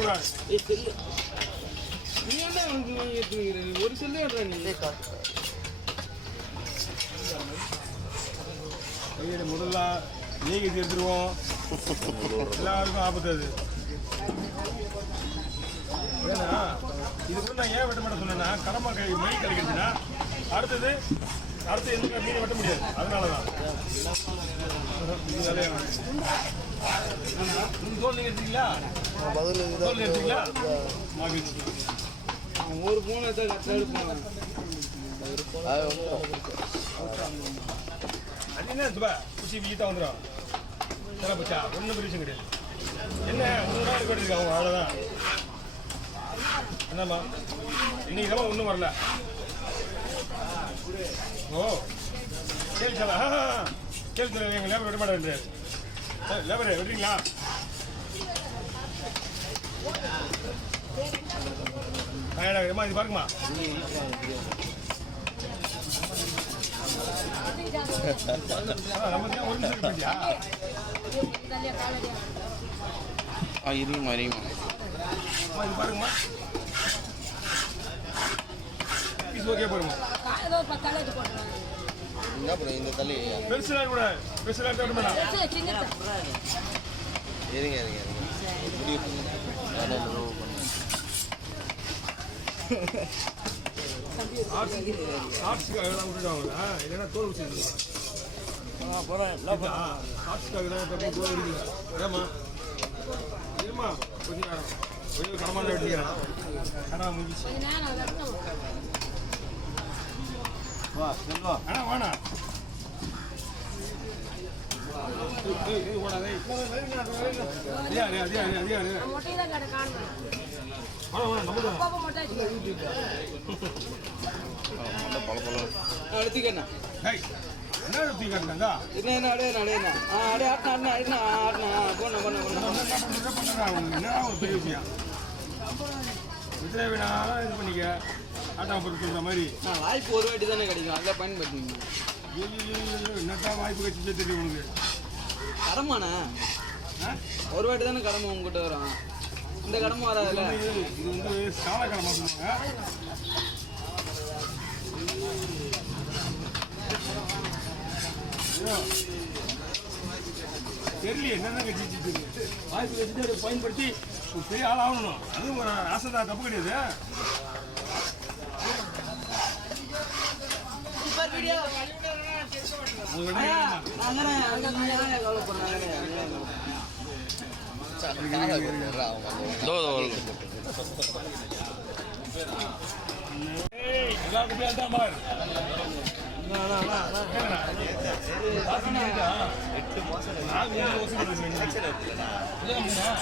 கூடாது. நீ என்ன ஒரு செல்லு கையெடு முதல்ல ஏகி எடுத்துருவோம். எல்லாருக்கும் ஆபத்து அது. ஏன்னா இதுக்கு நான் ஏன் வெட்ட மாட்டேன் சொன்னேன்னா கடமை மணி கிடைக்குதுன்னா அடுத்து எந்த மீனை வெட்ட முடியாது. அதனாலதான் தோல் நீங்க எடுத்தீங்களா? தோல் எடுத்தீங்களா? ஒரு பூனை என்ன குச்சி வீட்டா வந்துடும். சில பச்சா ஒன்றும் பெரிய விஷயம் கிடையாது. என்ன 3 நாள் கட்டிருக்காங்க அவ்வளோதான். என்னம்மா இன்னைக்கு ஒன்றும் வரல. ஓ கேள்வி சார் கேள்வி சார் எங்கள் லேபர் விட மாட்டேன். லேபர் விடுறீங்களா? ஏமா இது பாருங்கம்மா. ஒரு நிமிஷம் பண்ணியா இது பாருங்கம்மா. ஓகே பாருங்க. இந்த தள்ளி பெருசுலாம் கூட பெருசுலாம் விட மாட்டா. இருங்க ஆர்ட்ஸுக்காக தான் விட்டுட்டாங்களா? இல்லைன்னா தோல் வச்சுருக்கா ஆர்ட்ஸுக்காக தான் தோல் இருக்குது. ஏமா ஏமா கொஞ்சம் நேரம் கொஞ்சம் கடமான வெட்டிக்கிறேன். கடை முடிஞ்சிச்சு. அண்ணா வாண்ணா இது பண்ணிக்க ஆட்டா பொறுக்கிற மாதிரி வாய்ப்பு ஒரு வாட்டி தானே கிடைக்கும். அதில் பயன்படுத்திங்க. என்னட்டா வாய்ப்பு கட்சி தெரியும் உனக்கு கடமாண்ணா? ஒரு வாட்டி தானே கடமை உங்ககிட்ட வரும். இந்த கடமை வராதுல்ல. இது வந்து சால கடமை சொல்லுவாங்க. தெரியல என்னென்ன கட்சி வாய்ப்பு கட்சி பயன்படுத்தி பெரிய ஆள் ஆகணும். அதுவும் ஒரு ஆசை தான், தப்பு கிடையாது.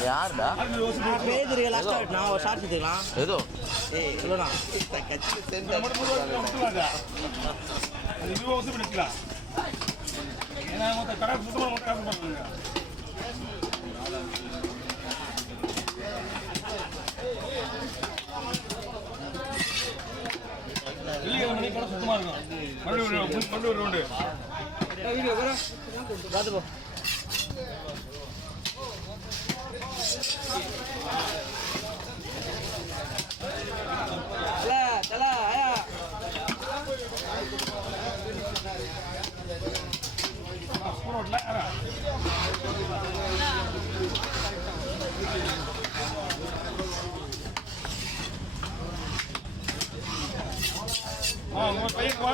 யாருடா நான் ஒரு ஷார்ட் எடுத்துக்கலாம். ஏதோ சொல்லுண்ணா கடை சுத்தமாக காசு பண்ணுங்க. மணி கடை சுத்தமாக இருக்கும். மறுபடியும் ஒரு ரவுண்டு பார்த்து போ. உங்கள் பையனுக்கு வா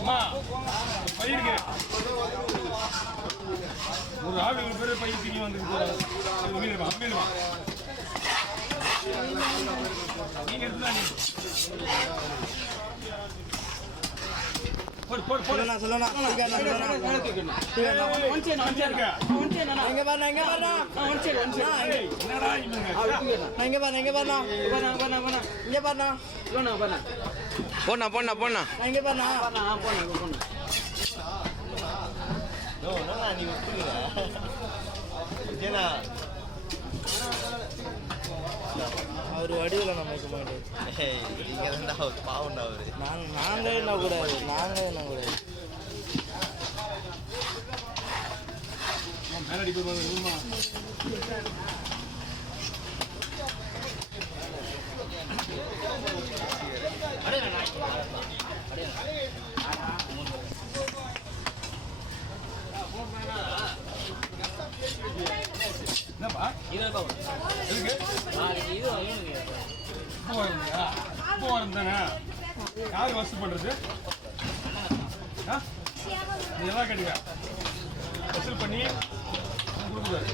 அம்மா பையனுக்கு ஒரு ஆள் இவ்வளோ பேர் பையன் திங்கி வந்துருக்கு. மீன் வா நீங்கள் எடுத்துலாம் போண்ணா போண்ணா போண்ணா அவர் வடிவில் நம்ம வைக்க மாட்டோம். நீங்கள் தான் பாவண்டா அவரு. நாங்கள் என்ன கூடாது, நாங்கள் என்ன கூடாது. எதுக்கு இப்போ வரலையா? இப்போ வரணும் தானே? யார் வசூல் பண்ணுறது? நீ எல்லாம் கேட்டுக்க. வசூல் பண்ணி கொடுக்குறாரு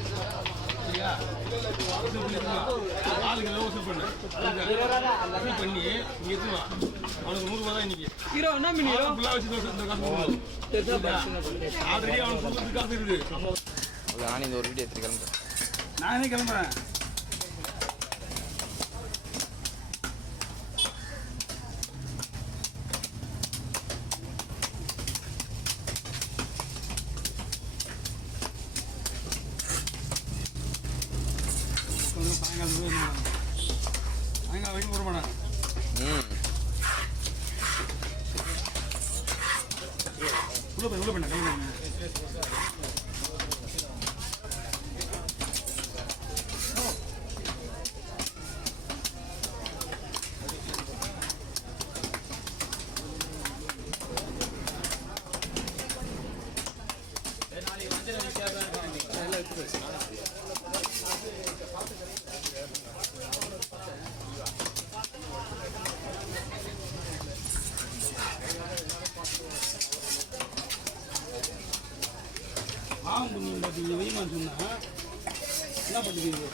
சரியா? வசூல் பண்ணிடுவா. ஆளுக்கு எல்லாம் வசூல் பண்ணு. வசூல் பண்ணி இங்கே எடுத்துவா. அவனுக்கு 100 ரூபா தான் இன்னைக்கு. ஹீரோ என்ன மீன் ஹீரோ ஃபுல்லாக வச்சு இந்த காசு கொடுக்கணும். ஆல்ரெடி அவனுக்கு கொடுக்குறது காசு இருக்குது. நான் இந்த ஒரு வீடியோ எடுத்து கிளம்புறேன். நானே கிளம்புறேன். சாயங்காலம் வரைக்கும் போட மாட்டாங்க. உள்ள பண்ண கிளம்புறேன். பாம்பு மீன் பார்த்தீங்க வெய்யமான்னு சொன்னா என்ன பண்ணுறீங்க?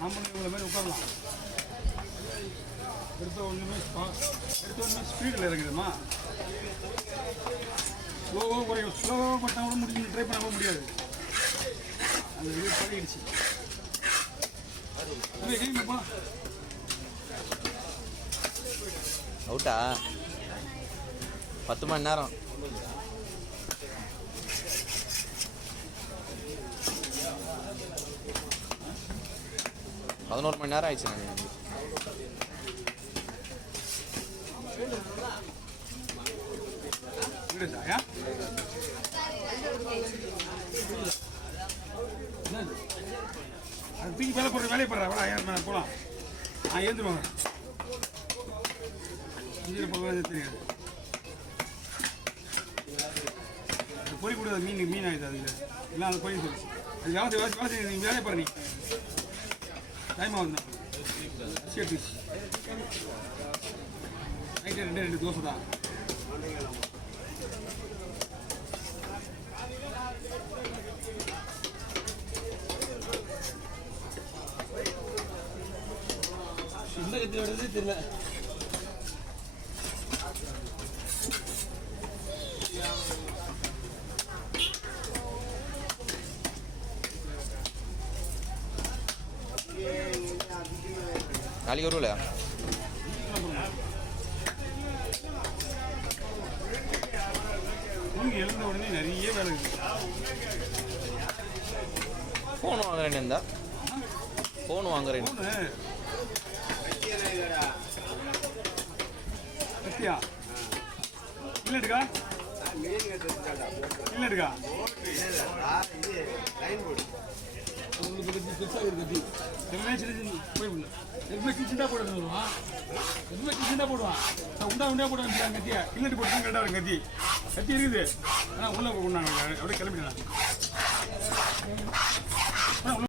நம்மளும் இவ்வளோ மாதிரி உட்காரலாம். எடுத்த ஒன்றுமே ஸ்பீடில் இறங்குதுமா. ஸ்லோவாக குறையும். ஸ்லோவாக பண்ணால் கூட முடியும். ட்ரை பண்ண கூட முடியாது. அந்த இது பழகிடுச்சு. கேட்குங்கப்பா. அவுட்டா 10 மணி நேரம். பதினோரு மணி நேரம் ஆயிடுச்சு. நான் அது தூக்கி வேலை போடுற வேலையை போடுறா. வேலை போகலாம். ஏந்துருவாங்க. இஞ்சில் போகவே தெரியாது. பொறி கூடாது. மீன் ஆகிடுது. அதுக்கு எல்லாம் அந்த பொறி சொல்லி அது வேலை நீ வேலையை போடுற. நீ டைம் ஆகுதுண்ணா. நைட்டு 2 தோசை தான். என்ன கத்தி வருது தெரியல. நாளைக்கு வரும்ல. எழுந்த உடனே நிறைய வேலை இருக்குது. ஃபோன் வாங்குறேன்னு இருந்தா ஃபோன் வாங்குறேன். கத்தியா இல்லைடுக்கா இல்லைடுக்கா உங்களுக்கு பெருசாக ஒரு கத்தி எல்லாமே சின்ன போயிடல. எதுவுமே சின்னதாக போட வருவான். எதுவுமே சின்னதாக போடுவான். உண்டா போடுவான். கத்தியா இல்லைட்டு போட்டு தான் கரெக்டாக கத்தி இருக்குது. ஆனால் உள்ளே கொண்டாங்க அப்படியே கிளம்பிடலாம்.